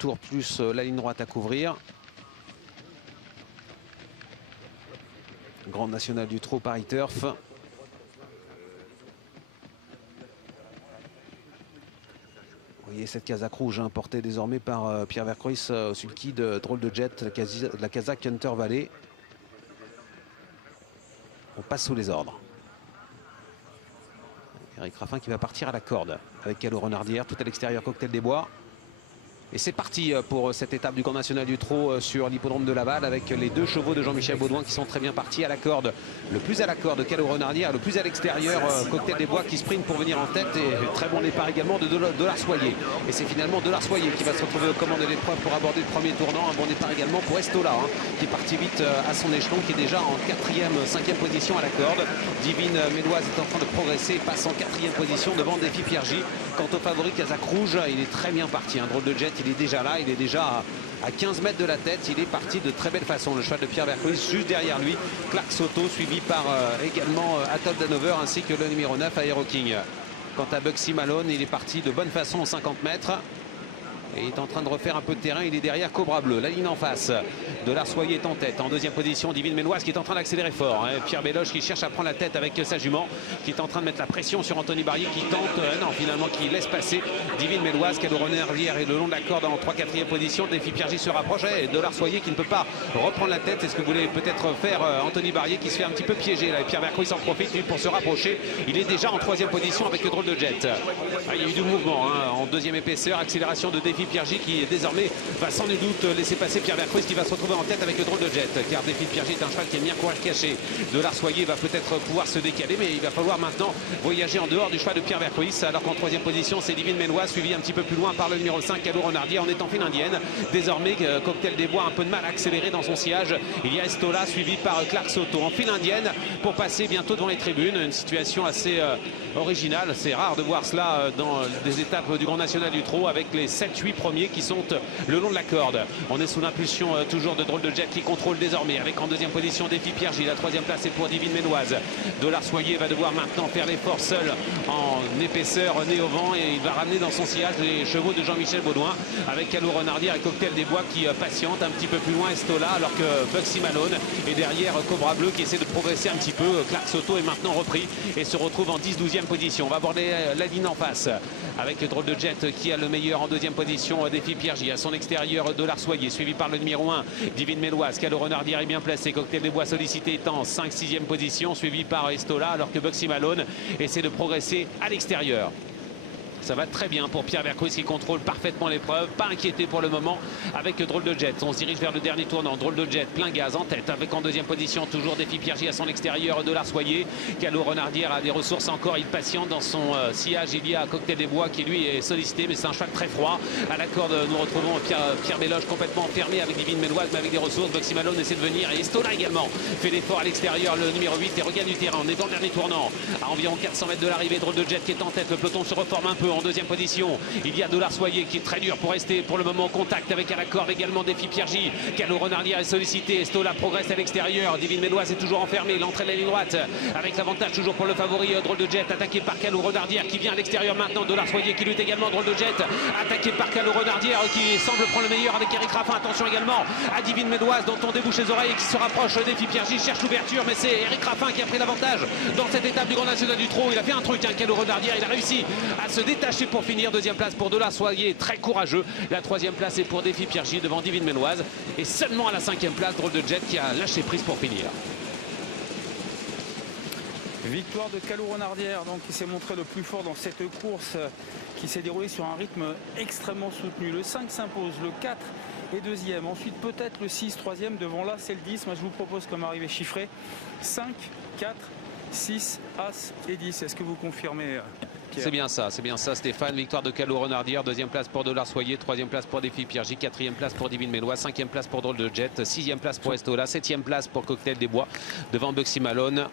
tours plus la ligne droite à couvrir. Grande nationale du trot Paris Turf. Vous voyez cette casaque rouge portée désormais par Pierre Vercruys au sulky de Drôle de Jet, la casaque Hunter Valley. On passe sous les ordres. Eric Raffin qui va partir à la corde avec Calo Renardière, tout à l'extérieur, Cocktail des Bois. Et c'est parti pour cette étape du Grand National du Trot sur l'hippodrome de Laval avec les 2 chevaux de Jean-Michel Baudouin qui sont très bien partis à la corde. Le plus à la corde, Calo Renardière, le plus à l'extérieur, Cocktail des Bois qui sprint pour venir en tête. Et très bon départ également de Dollar Soyer. Et c'est finalement Dollar Soyer qui va se retrouver aux commandes de l'épreuve pour aborder le premier tournant. Un bon départ également pour Estola qui est parti vite à son échelon, qui est déjà en 4e, 5e position à la corde. Divine Méloise est en train de progresser, passe en 4e position devant Défi Pierre J. Quant au favori Casaque Rouge, il est très bien parti. Un Drôle de Jet, il est déjà là, il est déjà à 15 mètres de la tête. Il est parti de très belle façon. Le cheval de Pierre Vercruys juste derrière lui. Clark Soto suivi par également Atoll Danover ainsi que le numéro 9 Aero King. Quant à Bugsy Malone, il est parti de bonne façon aux 50 mètres. Et il est en train de refaire un peu de terrain. Il est derrière Cobra Bleu. La ligne en face. Dollar Soyer est en tête. En 2e position, Divine Méloise qui est en train d'accélérer fort. Pierre Béloche qui cherche à prendre la tête avec sa jument. Qui est en train de mettre la pression sur Anthony Barrier qui tente. Non, finalement, qui laisse passer Divine Méloise. Calo Renardière est le long de la corde en 3-4e position. Défi Pierre J se rapproche. Et Dollar Soyer qui ne peut pas reprendre la tête. C'est ce que voulait peut-être faire Anthony Barrier qui se fait un petit peu piéger. Là. Et Pierre Vercruys en profite lui, pour se rapprocher. Il est déjà en 3e position avec le Drôle de Jet. Il y a eu du mouvement en 2e épaisseur. Accélération de Défi Pierre J qui désormais va sans nul doute laisser passer Pierre Vercruys qui va se retrouver en tête avec le Drôle de Jet. Car Défi Pierre J est un cheval qui aime bien courir caché. Dollar Soyer va peut-être pouvoir se décaler, mais il va falloir maintenant voyager en dehors du cheval de Pierre Vercruys. Alors qu'en 3e position, c'est Divine Méloise, suivi un petit peu plus loin par le numéro 5, Calo Renardière, en étant file indienne. Désormais, Cocktail des Bois a un peu de mal à accélérer dans son sillage. Il y a Estola, suivi par Clark Soto en file indienne pour passer bientôt devant les tribunes. Une situation assez originale. C'est rare de voir cela dans des étapes du Grand National du Trot avec les 7-8 premiers qui sont le long de la corde. On est sous l'impulsion toujours de Drôle de Jet qui contrôle désormais avec en 2e position Défi Pierre J. La 3e place est pour Divine Méloise. Dollar Soyer va devoir maintenant faire l'effort seul en épaisseur, nez au vent, et il va ramener dans son sillage les chevaux de Jean-Michel Baudouin avec Calo Renardière et Cocktail des Bois qui patiente un petit peu plus loin Estola, alors que Bugsy Malone est derrière Cobra Bleu qui essaie de progresser un petit peu. Clark Soto est maintenant repris et se retrouve en 10-12e position. On va aborder la ligne en face avec le Drôle de Jet qui a le meilleur en 2e position. Défi Pierre J. À son extérieur, Dollar Soyer suivi par le numéro 1 Divine Méloise. Calo Renardière est bien placé. Cocktail des Bois sollicité est en 5-6e position suivi par Estola, alors que Bugsy Malone essaie de progresser à l'extérieur. Ça va très bien pour Pierre Vercruys qui contrôle parfaitement l'épreuve, pas inquiété pour le moment avec Drôle de Jet. On se dirige vers le dernier tournant. Drôle de Jet, plein gaz en tête avec en 2e position toujours Défi Pierre J. À son extérieur, Dollar Soyer. Calo Renardière a des ressources encore, il patiente dans son sillage. Il y a Cocktail des Bois qui lui est sollicité, mais c'est un cheval très froid. À la corde, nous retrouvons Pierre Béloche complètement enfermé avec Divine Méloise, mais avec des ressources. Bugsy Malone essaie de venir et Estola également fait l'effort à l'extérieur, le numéro 8, et regagne du terrain. On est dans le dernier tournant à environ 400 mètres de l'arrivée. Drôle de Jet qui est en tête, le peloton se reforme un peu en 2e position. Il y a Dollar Soyer qui est très dur pour rester pour le moment en contact avec à la corde également Défi Pierre J. Calo Renardière est sollicité. Estola progresse à l'extérieur. Divine Méloise est toujours enfermé. L'entrée de la ligne droite avec l'avantage toujours pour le favori Drôle de Jet, attaqué par Calo Renardière qui vient à l'extérieur maintenant. Dollar Soyer qui lutte également. Drôle de Jet attaqué par Calo Renardière qui semble prendre le meilleur avec Eric Raffin. Attention également à Divine Méloise dont on débouche les oreilles et qui se rapproche. Défi Pierre J cherche l'ouverture, mais c'est Eric Raffin qui a pris l'avantage dans cette étape du Grand National du Trot. Il a fait un truc, Calo Renardière. Il a réussi à se détacher pour finir. 2e place pour Dollar Soyer, très courageux. La 3e place est pour Défi Pierre J devant Divine Méloise. Et seulement à la 5e place, Drôle de Jet qui a lâché prise pour finir. Victoire de Calo Renardière, donc qui s'est montré le plus fort dans cette course qui s'est déroulée sur un rythme extrêmement soutenu. Le 5 s'impose, le 4 est 2e. Ensuite peut-être le 6, 3e. Devant là, c'est le 10. Moi je vous propose comme arrivée chiffrée 5, 4, 6, As et 10. Est-ce que vous confirmez C'est bien ça Stéphane. Victoire de Calo Renardière, 2e place pour Dollar Soyer, 3e place pour Défi Pierre J, 4e place pour Divine Méloise, 5e place pour Drôle de Jet, 6e place pour Estola, 7e place pour Cocktail des Bois devant Bugsy Malone.